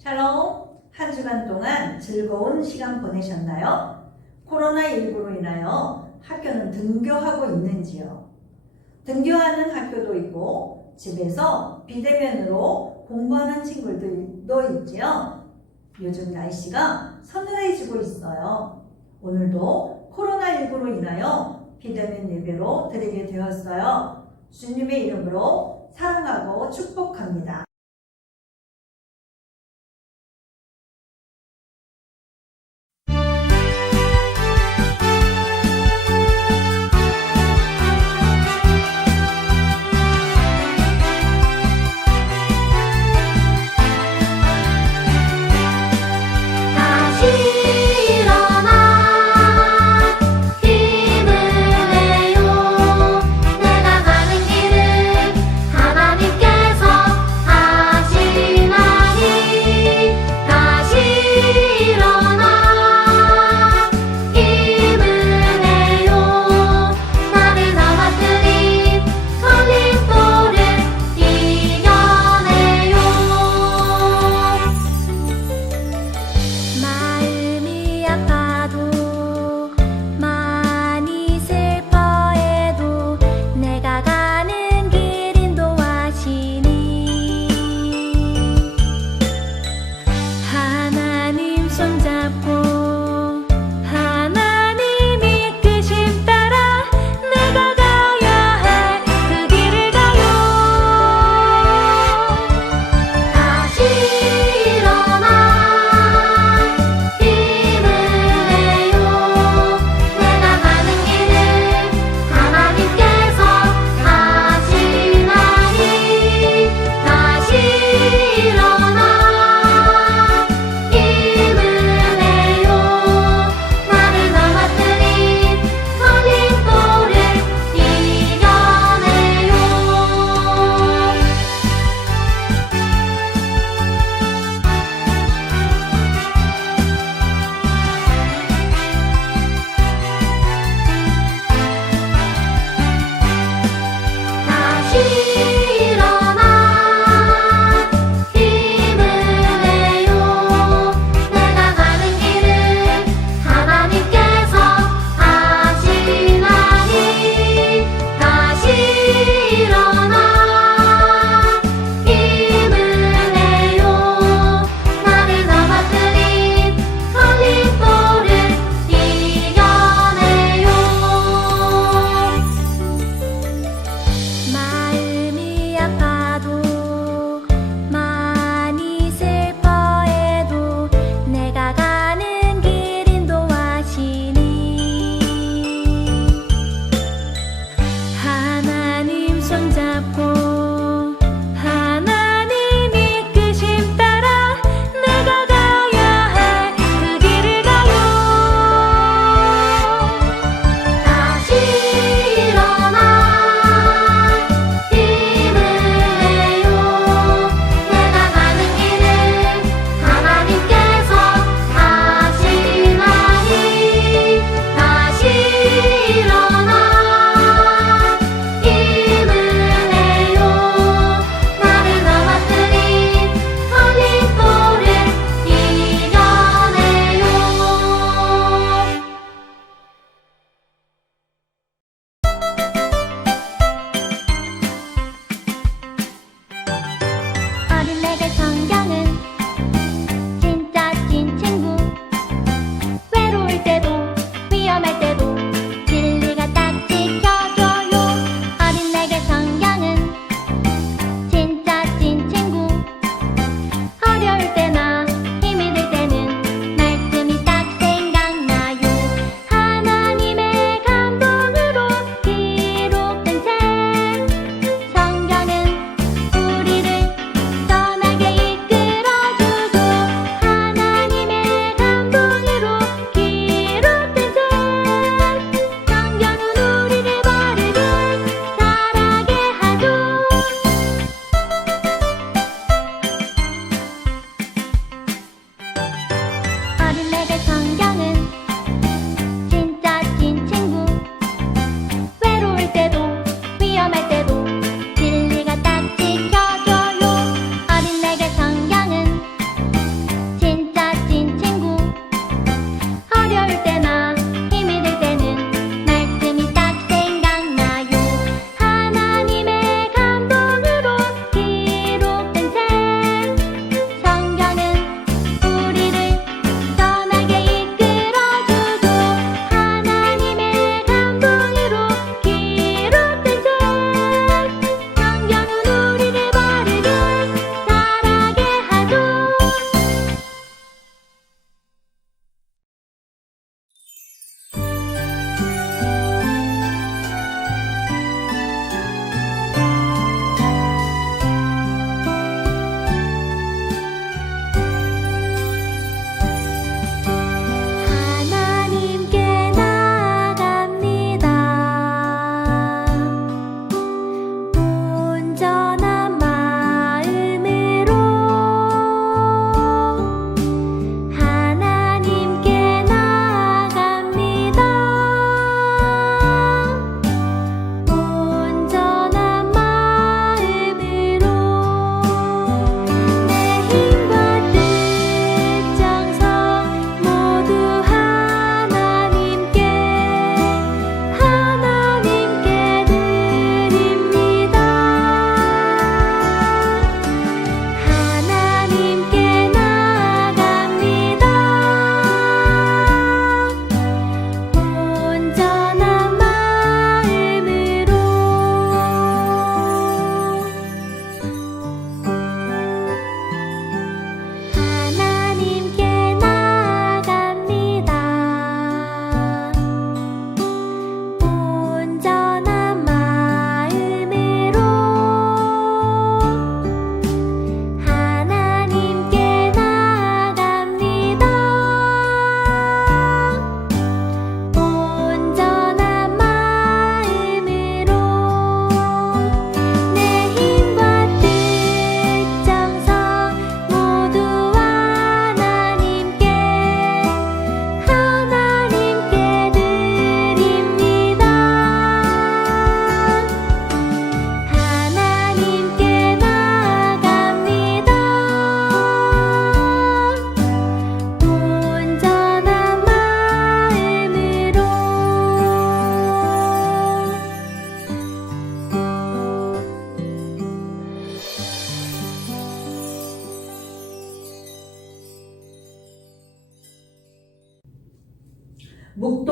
샬롬! 한 주간 동안 즐거운 시간 보내셨나요? 코로나19로 인하여 학교는 등교하고 있는지요? 등교하는 학교도 있고 집에서 비대면으로 공부하는 친구들도 있지요. 요즘 날씨가 서늘해지고 있어요. 오늘도 코로나19로 인하여 비대면 예배로 드리게 되었어요. 주님의 이름으로 사랑하고 축복합니다. 하나님께서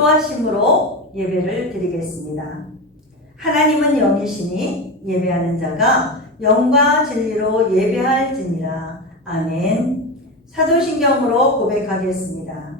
묵도하심으로 예배를 드리겠습니다. 하나님은 영이시니 예배하는 자가 영과 진리로 예배할지니라. 아멘. 사도신경으로 고백하겠습니다.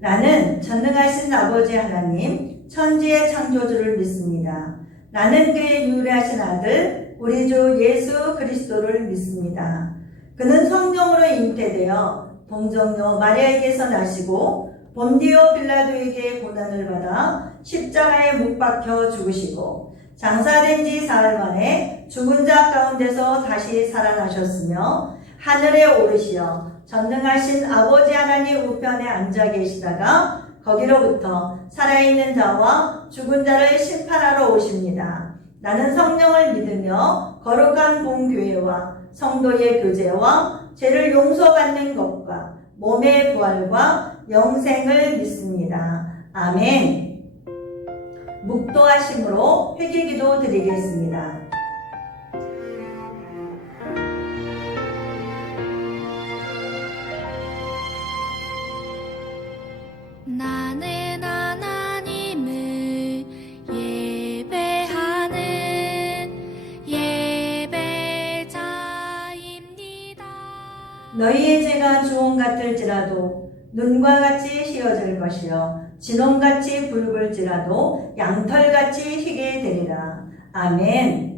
나는 전능하신 아버지 하나님, 천지의 창조주를 믿습니다. 나는 그의 유일하신 아들, 우리 주 예수 그리스도를 믿습니다. 그는 성령으로 잉태되어 동정녀 마리아에게서 나시고 본디오 빌라도에게 고난을 받아 십자가에 못 박혀 죽으시고 장사된 지 사흘 만에 죽은 자 가운데서 다시 살아나셨으며 하늘에 오르시어 전능하신 아버지 하나님 우편에 앉아 계시다가 거기로부터 살아있는 자와 죽은 자를 심판하러 오십니다. 나는 성령을 믿으며 거룩한 본교회와 성도의 교제와 죄를 용서받는 것과 몸의 부활과 영생을 믿습니다. 아멘. 묵도하심으로 회개기도 드리겠습니다. 나는 하나님을 예배하는 예배자입니다. 너희의 죄가 주홍 같을지라도 눈과 같이 휘어질 것이요 진홍같이 붉을지라도 양털같이 희게 되리라. 아멘.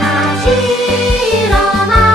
다시 일어나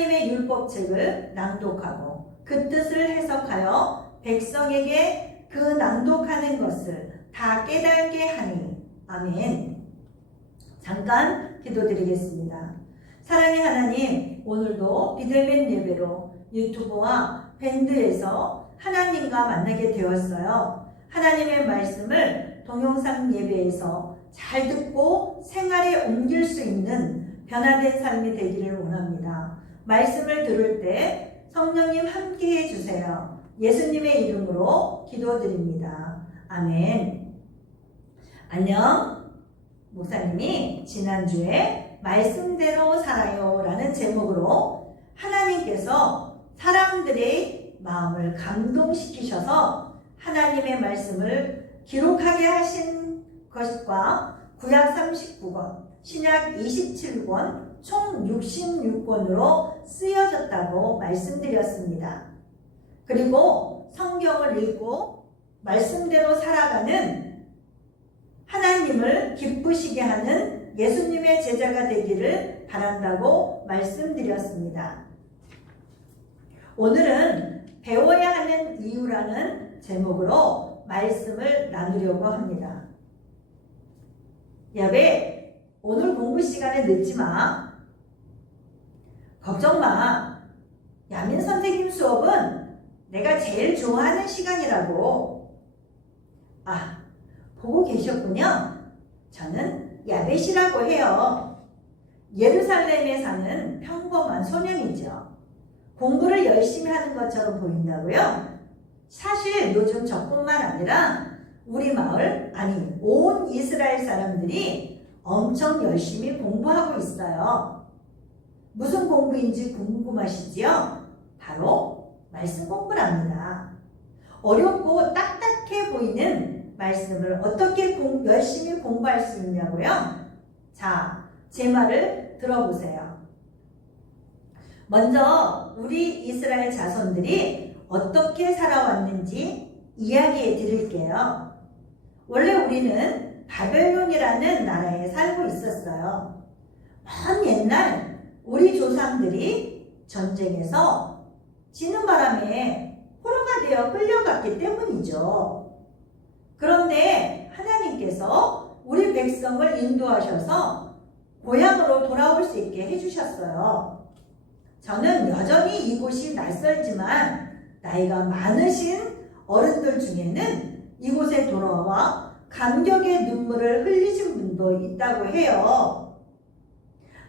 하나님의 율법책을 낭독하고 그 뜻을 해석하여 백성에게 그 낭독하는 것을 다 깨닫게 하니. 아멘. 잠깐 기도드리겠습니다. 사랑의 하나님, 오늘도 비대면 예배로 유튜브와 밴드에서 하나님과 만나게 되었어요. 하나님의 말씀을 동영상 예배에서 잘 듣고 생활에 옮길 수 있는 변화된 삶이 되기를 원합니다. 말씀을 들을 때 성령님 함께 해주세요. 예수님의 이름으로 기도드립니다. 아멘. 안녕. 목사님이 지난주에 말씀대로 살아요 라는 제목으로 하나님께서 사람들의 마음을 감동시키셔서 하나님의 말씀을 기록하게 하신 것과 구약 39권, 신약 27권, 총 66권으로 쓰여졌다고 말씀드렸습니다. 그리고 성경을 읽고 말씀대로 살아가는 하나님을 기쁘시게 하는 예수님의 제자가 되기를 바란다고 말씀드렸습니다. 오늘은 배워야 하는 이유라는 제목으로 말씀을 나누려고 합니다. 야베, 오늘 공부 시간에 늦지 마. 걱정 마. 야민 선생님 수업은 내가 제일 좋아하는 시간이라고. 아, 보고 계셨군요. 저는 야벳이라고 해요. 예루살렘에 사는 평범한 소년이죠. 공부를 열심히 하는 것처럼 보인다고요? 사실 요즘 저뿐만 아니라 우리 마을, 아니 온 이스라엘 사람들이 엄청 열심히 공부하고 있어요. 무슨 공부인지 궁금하시지요? 바로 말씀 공부랍니다. 어렵고 딱딱해 보이는 말씀을 어떻게 열심히 공부할 수 있냐고요? 자, 제 말을 들어보세요. 먼저 우리 이스라엘 자손들이 어떻게 살아왔는지 이야기해 드릴게요. 원래 우리는 바벨론이라는 나라에 살고 있었어요. 먼 옛날 우리 조상들이 전쟁에서 지는 바람에 포로가 되어 끌려갔기 때문이죠. 그런데 하나님께서 우리 백성을 인도하셔서 고향으로 돌아올 수 있게 해주셨어요. 저는 여전히 이곳이 낯설지만 나이가 많으신 어른들 중에는 이곳에 돌아와 감격의 눈물을 흘리신 분도 있다고 해요.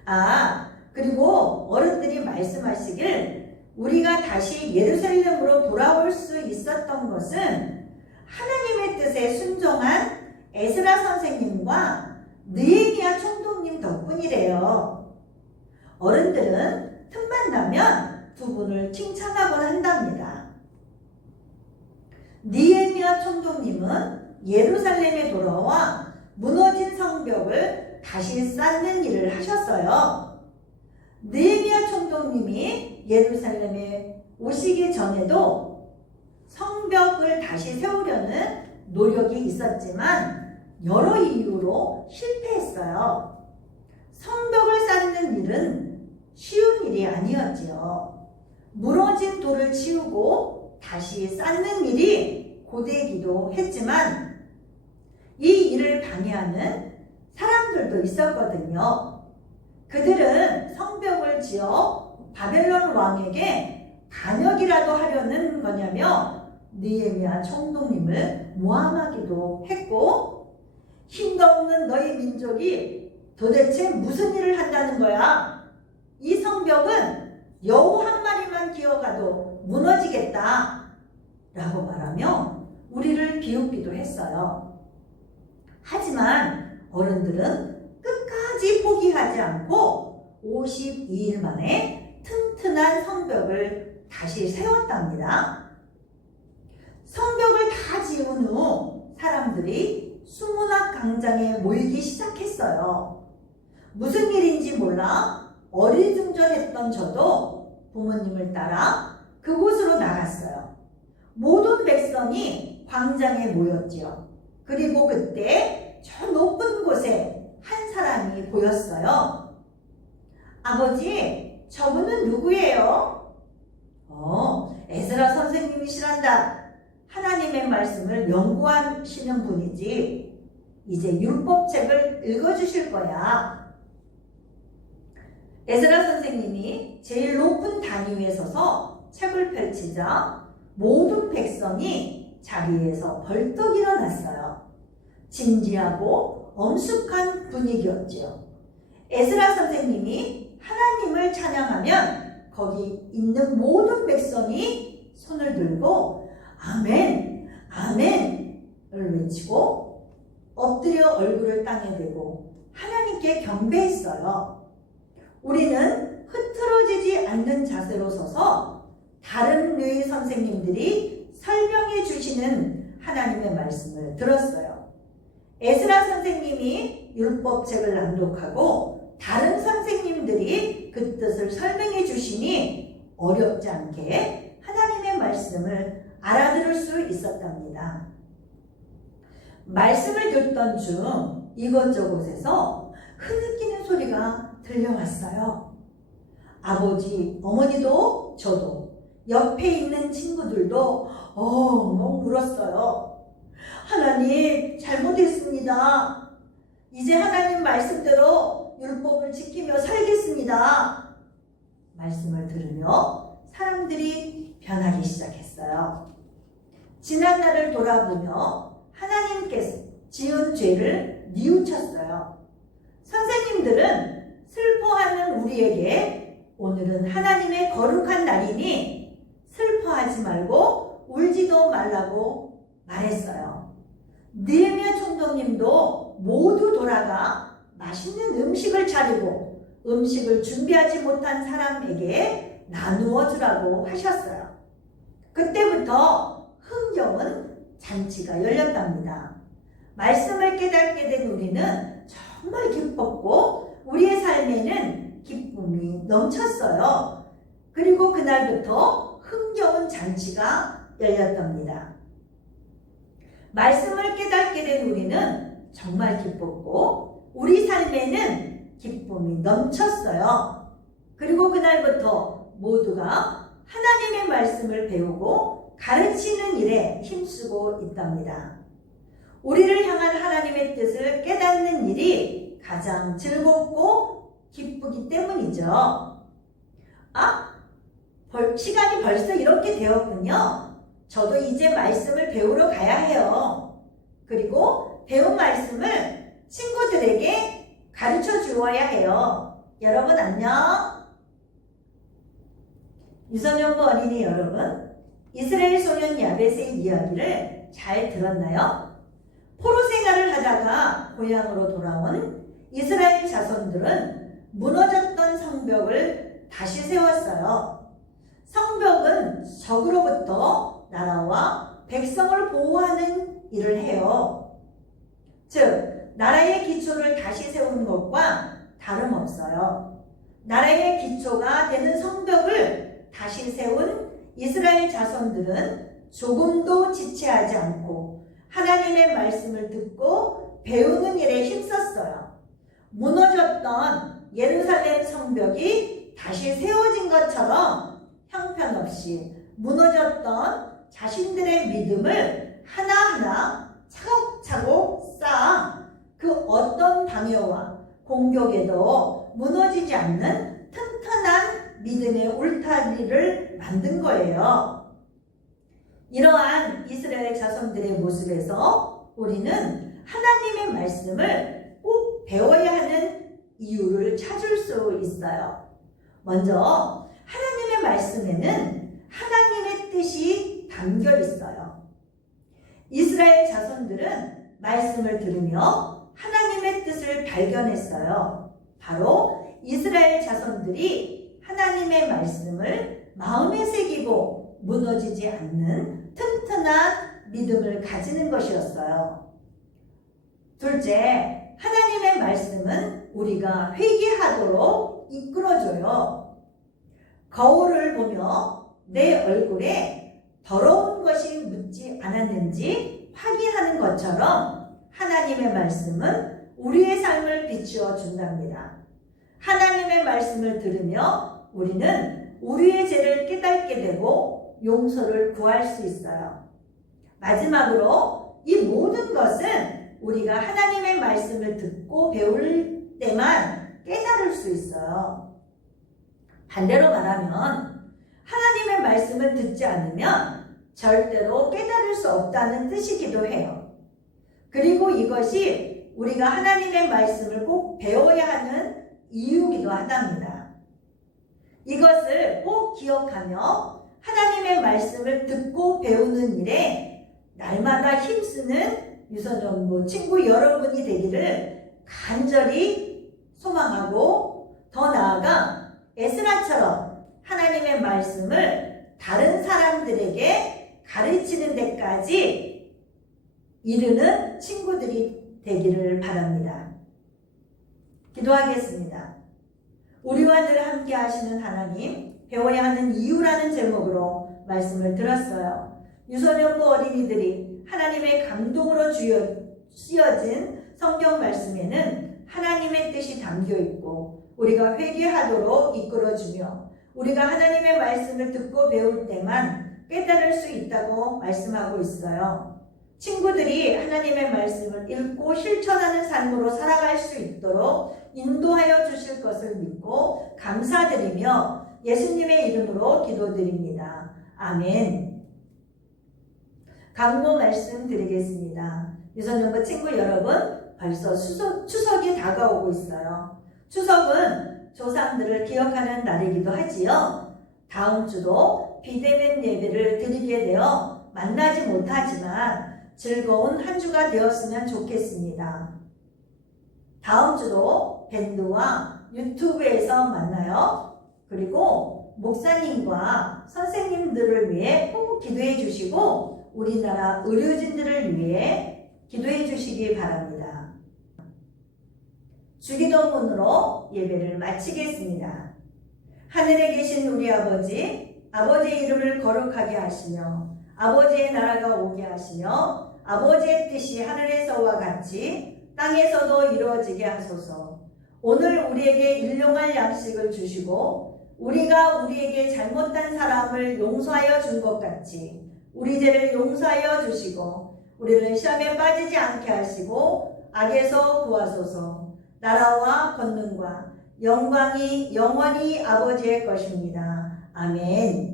아, 그리고 어른들이 말씀하시길 우리가 다시 예루살렘으로 돌아올 수 있었던 것은 하나님의 뜻에 순종한 에스라 선생님과 느헤미야 총독님 덕분이래요. 어른들은 틈만 나면 두 분을 칭찬하곤 한답니다. 느헤미야 총독님은 예루살렘에 돌아와 무너진 성벽을 다시 쌓는 일을 하셨어요. 느헤미야 총독님이 예루살렘에 오시기 전에도 성벽을 다시 세우려는 노력이 있었지만 여러 이유로 실패했어요. 성벽을 쌓는 일은 쉬운 일이 아니었지요. 무너진 돌을 치우고 다시 쌓는 일이 고되기도 했지만 이 일을 방해하는 사람들도 있었거든요. 그들은 성벽을 지어 바벨론 왕에게 반역이라도 하려는 거냐며 느헤미야 총독님을 모함하기도 했고, 힘도 없는 너희 민족이 도대체 무슨 일을 한다는 거야? 이 성벽은 여우 한 마리만 기어가도 무너지겠다 라고 말하며 우리를 비웃기도 했어요. 하지만 어른들은 끝까지 포기하지 않고 52일 만에 튼튼한 성벽을 다시 세웠답니다. 성벽을 다 지은 후 사람들이 수문학 광장에 모이기 시작했어요. 무슨 일인지 몰라 어리둥절했던 저도 부모님을 따라 그곳으로 나갔어요. 모든 백성이 광장에 모였지요. 그리고 그때 저 높은 곳에 한 사람이 보였어요. 아버지, 저분은 누구예요? 에스라 선생님이시란다. 하나님의 말씀을 연구하시는 분이지. 이제 율법책을 읽어주실 거야. 에스라 선생님이 제일 높은 단 위에 서서 책을 펼치자 모든 백성이 자리에서 벌떡 일어났어요. 진지하고 엄숙한 분위기였지요. 에스라 선생님이 하나님을 찬양하면 거기 있는 모든 백성이 손을 들고 아멘, 아멘을 외치고 엎드려 얼굴을 땅에 대고 하나님께 경배했어요. 우리는 흐트러지지 않는 자세로 서서 다른 류의 선생님들이 설명해 주시는 하나님의 말씀을 들었어요. 에스라 선생님이 율법책을 낭독하고 다른 선생님들이 그 뜻을 설명해 주시니 어렵지 않게 하나님의 말씀을 알아들을 수 있었답니다. 말씀을 듣던 중 이곳저곳에서 흐느끼는 소리가 들려왔어요. 아버지, 어머니도 저도 옆에 있는 친구들도 엉엉 울었어요. 하나님, 잘못했습니다. 이제 하나님 말씀대로 율법을 지키며 살겠습니다. 말씀을 들으며 사람들이 변하기 시작했어요. 지난 날을 돌아보며 하나님께서 지은 죄를 뉘우쳤어요. 선생님들은 슬퍼하는 우리에게 오늘은 하나님의 거룩한 날이니 슬퍼하지 말고 울지도 말라고 말했어요. 느헤미야 총독님도 모두 돌아가 맛있는 음식을 차리고 음식을 준비하지 못한 사람에게 나누어 주라고 하셨어요. 그때부터 흥겨운 잔치가 열렸답니다. 말씀을 깨닫게 된 우리는 정말 기뻤고 우리의 삶에는 기쁨이 넘쳤어요. 그리고 그날부터 흥겨운 잔치가 열렸답니다. 말씀을 깨닫게 된 우리는 정말 기뻤고 우리 삶에는 기쁨이 넘쳤어요. 그리고 그날부터 모두가 하나님의 말씀을 배우고 가르치는 일에 힘쓰고 있답니다. 우리를 향한 하나님의 뜻을 깨닫는 일이 가장 즐겁고 기쁘기 때문이죠. 시간이 벌써 이렇게 되었군요. 저도 이제 말씀을 배우러 가야 해요. 그리고 배운 말씀을 친구들에게 가르쳐 주어야 해요. 여러분 안녕. 유선연구 어린이 여러분, 이스라엘 소년 야벳의 이야기를 잘 들었나요? 포로 생활을 하다가 고향으로 돌아온 이스라엘 자손들은 무너졌던 성벽을 다시 세웠어요. 성벽은 적으로부터 나라와 백성을 보호하는 일을 해요. 즉, 나라의 기초를 다시 세우는 것과 다름없어요. 나라의 기초가 되는 성벽을 다시 세운 이스라엘 자손들은 조금도 지체하지 않고 하나님의 말씀을 듣고 배우는 일에 힘썼어요. 무너졌던 예루살렘 성벽이 다시 세워진 것처럼 형편없이 무너졌던 자신들의 믿음을 하나하나 차곡차곡 쌓아 그 어떤 방해와 공격에도 무너지지 않는 튼튼한 믿음의 울타리를 만든 거예요. 이러한 이스라엘 자손들의 모습에서 우리는 하나님의 말씀을 꼭 배워야 하는 이유를 찾을 수 있어요. 먼저 하나님의 말씀에는 하나님의 뜻이 담겨 있어요. 이스라엘 자손들은 말씀을 들으며 하나님의 뜻을 발견했어요. 바로 이스라엘 자손들이 하나님의 말씀을 마음에 새기고 무너지지 않는 튼튼한 믿음을 가지는 것이었어요. 둘째, 하나님의 말씀은 우리가 회개하도록 이끌어줘요. 거울을 보며 내 얼굴에 더러운 것이 묻지 않았는지 확인하는 것처럼 하나님의 말씀은 우리의 삶을 비추어 준답니다. 하나님의 말씀을 들으며 우리는 우리의 죄를 깨닫게 되고 용서를 구할 수 있어요. 마지막으로 이 모든 것은 우리가 하나님의 말씀을 듣고 배울 때만 깨달을 수 있어요. 반대로 말하면 하나님의 말씀을 듣지 않으면 절대로 깨달을 수 없다는 뜻이기도 해요. 그리고 이것이 우리가 하나님의 말씀을 꼭 배워야 하는 이유이기도 하답니다. 이것을 꼭 기억하며 하나님의 말씀을 듣고 배우는 일에 날마다 힘쓰는 유소년부 친구 여러분이 되기를 간절히 소망하고, 더 나아가 에스라처럼 하나님의 말씀을 다른 사람들에게 가르치는 데까지 이르는 친구들이 되기를 바랍니다. 기도하겠습니다. 우리와 늘 함께 하시는 하나님, 배워야 하는 이유라는 제목으로 말씀을 들었어요. 유소년부 어린이들이 하나님의 감동으로 쓰여진 성경 말씀에는 하나님의 뜻이 담겨 있고 우리가 회개하도록 이끌어주며 우리가 하나님의 말씀을 듣고 배울 때만 깨달을 수 있다고 말씀하고 있어요. 친구들이 하나님의 말씀을 읽고 실천하는 삶으로 살아갈 수 있도록 인도하여 주실 것을 믿고 감사드리며 예수님의 이름으로 기도드립니다. 아멘. 강모 말씀 드리겠습니다. 유소년부 친구 여러분, 벌써 추석이 다가오고 있어요. 추석은 조상들을 기억하는 날이기도 하지요. 다음 주도 비대면 예배를 드리게 되어 만나지 못하지만 즐거운 한 주가 되었으면 좋겠습니다. 다음 주도 밴드와 유튜브에서 만나요. 그리고 목사님과 선생님들을 위해 꼭 기도해 주시고 우리나라 의료진들을 위해 기도해 주시기 바랍니다. 주기도문으로 예배를 마치겠습니다. 하늘에 계신 우리 아버지, 아버지의 이름을 거룩하게 하시며 아버지의 나라가 오게 하시며 아버지의 뜻이 하늘에서와 같이 땅에서도 이루어지게 하소서. 오늘 우리에게 일용할 양식을 주시고 우리가 우리에게 잘못한 사람을 용서하여 준 것 같이 우리 죄를 용서하여 주시고 우리를 시험에 빠지지 않게 하시고 악에서 구하소서. 나라와 권능과 영광이 영원히 아버지의 것입니다. 아멘.